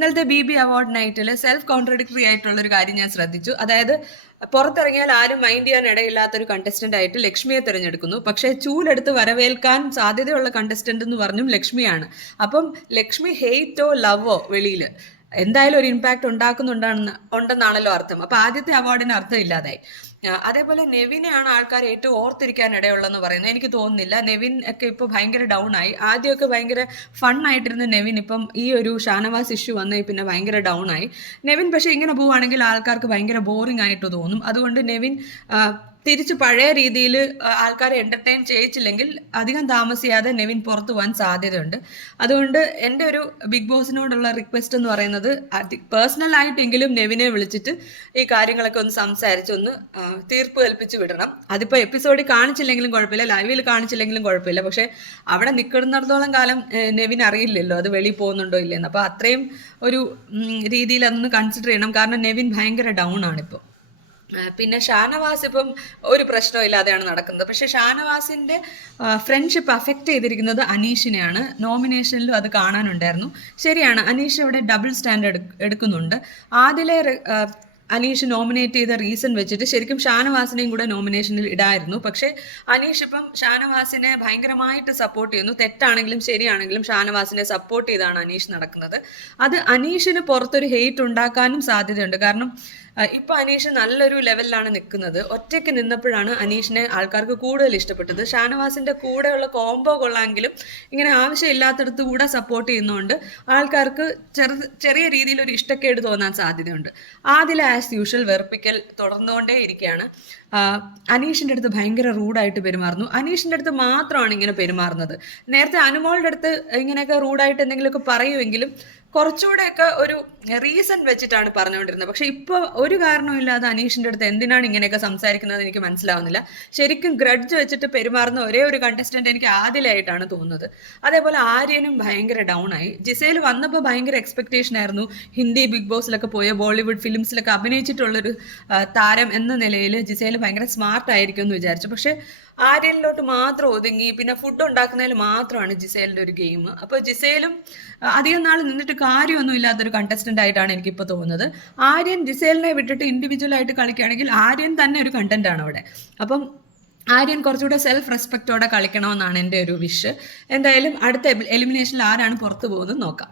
ഇന്നലത്തെ BB award നൈറ്റിൽ self contradictory ആയിട്ടുള്ള ഒരു കാര്യം ഞാൻ ശ്രദ്ധിച്ചു. അതായത് പുറത്തിറങ്ങിയാൽ ആരും മൈൻഡ് ചെയ്യാൻ ഇടയില്ലാത്തൊരു കണ്ടസ്റ്റന്റ് ആയിട്ട് ലക്ഷ്മിയെ തിരഞ്ഞെടുക്കുന്നു. പക്ഷേ ചൂലെടുത്ത് വരവേൽക്കാൻ സാധ്യതയുള്ള കണ്ടസ്റ്റന്റ് എന്ന് പറഞ്ഞും ലക്ഷ്മിയാണ്. അപ്പം ലക്ഷ്മി ഹെയ്റ്റോ ലവോ വെളിയിൽ എന്തായാലും ഒരു ഇമ്പാക്ട് ഉണ്ടെന്നാണല്ലോ അർത്ഥം. അപ്പൊ ആദ്യത്തെ അവാർഡിന് അർത്ഥം ഇല്ലാതായി. അതേപോലെ നെവിനെയാണ് ആൾക്കാർ ഏറ്റവും ഓർത്തിരിക്കാൻ ഇടയുള്ളതെന്ന് പറയുന്നത്. എനിക്ക് തോന്നുന്നില്ല. നെവിൻ ഒക്കെ ഇപ്പോൾ ഭയങ്കര ഡൗൺ ആയി. ആദ്യമൊക്കെ ഭയങ്കര ഫൺ ആയിട്ടിരുന്ന നെവിൻ ഇപ്പം ഈ ഒരു ഷാനവാസ് ഇഷ്യൂ വന്ന പിന്നെ ഭയങ്കര ഡൗൺ ആയി. നെവിൻ പക്ഷെ ഇങ്ങനെ പോവുകയാണെങ്കിൽ ആൾക്കാർക്ക് ഭയങ്കര ബോറിംഗ് ആയിട്ട് തോന്നും. അതുകൊണ്ട് നെവിൻ തിരിച്ച് പഴയ രീതിയിൽ ആൾക്കാരെ എന്റർടൈൻ ചെയ്യിച്ചില്ലെങ്കിൽ അധികം താമസിയാതെ നെവിൻ പുറത്തു പോകാൻ സാധ്യതയുണ്ട്. അതുകൊണ്ട് എൻ്റെ ഒരു ബിഗ് ബോസിനോടുള്ള റിക്വസ്റ്റ് എന്ന് പറയുന്നത് പേഴ്സണൽ ആയിട്ടെങ്കിലും നെവിനെ വിളിച്ചിട്ട് ഈ കാര്യങ്ങളൊക്കെ ഒന്ന് സംസാരിച്ചൊന്ന് തീർപ്പ് കൽപ്പിച്ച് വിടണം. അതിപ്പോൾ എപ്പിസോഡിൽ കാണിച്ചില്ലെങ്കിലും കുഴപ്പമില്ല, ലൈവിൽ കാണിച്ചില്ലെങ്കിലും കുഴപ്പമില്ല. പക്ഷെ അവിടെ നിൽക്കുന്നിടത്തോളം കാലം നെവിൻ അറിയില്ലല്ലോ അത് വെളിയിൽ പോകുന്നുണ്ടോ ഇല്ലെന്ന്. അപ്പോൾ അത്രയും ഒരു രീതിയിൽ അതൊന്ന് കൺസിഡർ ചെയ്യണം. കാരണം നെവിൻ ഭയങ്കര ഡൗൺ ആണിപ്പോൾ. പിന്നെ ഷാനവാസ് ഇപ്പം ഒരു പ്രശ്നവും ഇല്ലാതെയാണ് നടക്കുന്നത്. പക്ഷെ ഷാനവാസിന്റെ ഫ്രണ്ട്ഷിപ്പ് അഫക്റ്റ് ചെയ്തിരിക്കുന്നത് അനീഷിനെയാണ്. നോമിനേഷനിലും അത് കാണാനുണ്ടായിരുന്നു. ശരിയാണ്, അനീഷ് ഇവിടെ ഡബിൾ സ്റ്റാൻഡ് എടുക്കുന്നുണ്ട്. ആദിലെ അനീഷ് നോമിനേറ്റ് ചെയ്ത റീസൺ വെച്ചിട്ട് ശരിക്കും ഷാനവാസിനെയും കൂടെ നോമിനേഷനിൽ ഇടായിരുന്നു. പക്ഷേ അനീഷ് ഇപ്പം ഷാനവാസിനെ ഭയങ്കരമായിട്ട് സപ്പോർട്ട് ചെയ്യുന്നു. തെറ്റാണെങ്കിലും ശരിയാണെങ്കിലും ഷാനവാസിനെ സപ്പോർട്ട് ചെയ്താണ് അനീഷ് നടക്കുന്നത്. അത് അനീഷിന് പുറത്തൊരു ഹെയ്റ്റ് ഉണ്ടാക്കാനും സാധ്യതയുണ്ട്. കാരണം ഇപ്പൊ അനീഷ് നല്ലൊരു ലെവലിലാണ് നിൽക്കുന്നത്. ഒറ്റയ്ക്ക് നിന്നപ്പോഴാണ് അനീഷിനെ ആൾക്കാർക്ക് കൂടുതൽ ഇഷ്ടപ്പെട്ടത്. ഷാനവാസിന്റെ കൂടെയുള്ള കോംബോ കൊള്ളാമെങ്കിലും ഇങ്ങനെ ആവശ്യമില്ലാത്തടത്ത് കൂടെ സപ്പോർട്ട് ചെയ്യുന്നതുകൊണ്ട് ആൾക്കാർക്ക് ചെറിയ രീതിയിൽ ഒരു ഇഷ്ടക്കേട് തോന്നാൻ സാധ്യതയുണ്ട്. ആദില ആസ് യൂഷ്വൽ വെറുപ്പിക്കൽ തുടർന്നുകൊണ്ടേ ഇരിക്കുകയാണ്. അനീഷിൻ്റെ അടുത്ത് ഭയങ്കര റൂഡായിട്ട് പെരുമാറുന്നു. അനീഷിൻ്റെ അടുത്ത് മാത്രമാണ് ഇങ്ങനെ പെരുമാറുന്നത്. നേരത്തെ അനുമോളുടെ അടുത്ത് ഇങ്ങനെയൊക്കെ റൂഡായിട്ട് എന്തെങ്കിലുമൊക്കെ പറയുമെങ്കിലും കുറച്ചുകൂടെയൊക്കെ ഒരു റീസൺ വെച്ചിട്ടാണ് പറഞ്ഞുകൊണ്ടിരുന്നത്. പക്ഷെ ഇപ്പോൾ ഒരു കാരണമില്ലാതെ അനീഷിൻ്റെ അടുത്ത് എന്തിനാണ് ഇങ്ങനെയൊക്കെ സംസാരിക്കുന്നത് എനിക്ക് മനസ്സിലാവുന്നില്ല. ശരിക്കും ഗ്രഡ്ജ് വെച്ചിട്ട് പെരുമാറുന്ന ഒരേ ഒരു കണ്ടസ്റ്റന്റ് എനിക്ക് ആദിലായിട്ടാണ് തോന്നുന്നത്. അതേപോലെ ആര്യനും ഭയങ്കര ഡൗൺ ആയി. ജിസേൽ വന്നപ്പോൾ ഭയങ്കര എക്സ്പെക്ടേഷൻ ആയിരുന്നു. ഹിന്ദി ബിഗ് ബോസിലൊക്കെ പോയ ബോളിവുഡ് ഫിലിംസിലൊക്കെ അഭിനയിച്ചിട്ടുള്ളൊരു താരം എന്ന നിലയിൽ ജിസേൽ ഭയങ്കര സ്മാർട്ട് ആയിരിക്കും എന്ന് വിചാരിച്ചു. പക്ഷെ ആര്യനിലോട്ട് മാത്രം ഒതുങ്ങി. പിന്നെ ഫുഡ് ഉണ്ടാക്കുന്നതിൽ മാത്രമാണ് ജിസേലിൻ്റെ ഒരു ഗെയിം. അപ്പോൾ ജിസേലും അധികം നാൾ നിന്നിട്ട് കാര്യമൊന്നും ഇല്ലാത്തൊരു കണ്ടസ്റ്റന്റ് ആയിട്ടാണ് എനിക്കിപ്പോൾ തോന്നുന്നത്. ആര്യൻ ജിസേലിനെ വിട്ടിട്ട് ഇൻഡിവിജ്വൽ ആയിട്ട് കളിക്കുകയാണെങ്കിൽ ആര്യൻ തന്നെ ഒരു കണ്ടന്റ് ആണ് അവിടെ. അപ്പം ആര്യൻ കുറച്ചുകൂടെ സെൽഫ് റെസ്പെക്റ്റോടെ കളിക്കണമെന്നാണ് എൻ്റെ ഒരു വിഷ്. എന്തായാലും അടുത്ത എലിമിനേഷനിൽ ആരാണ് പുറത്തു പോകുന്നത് നോക്കാം.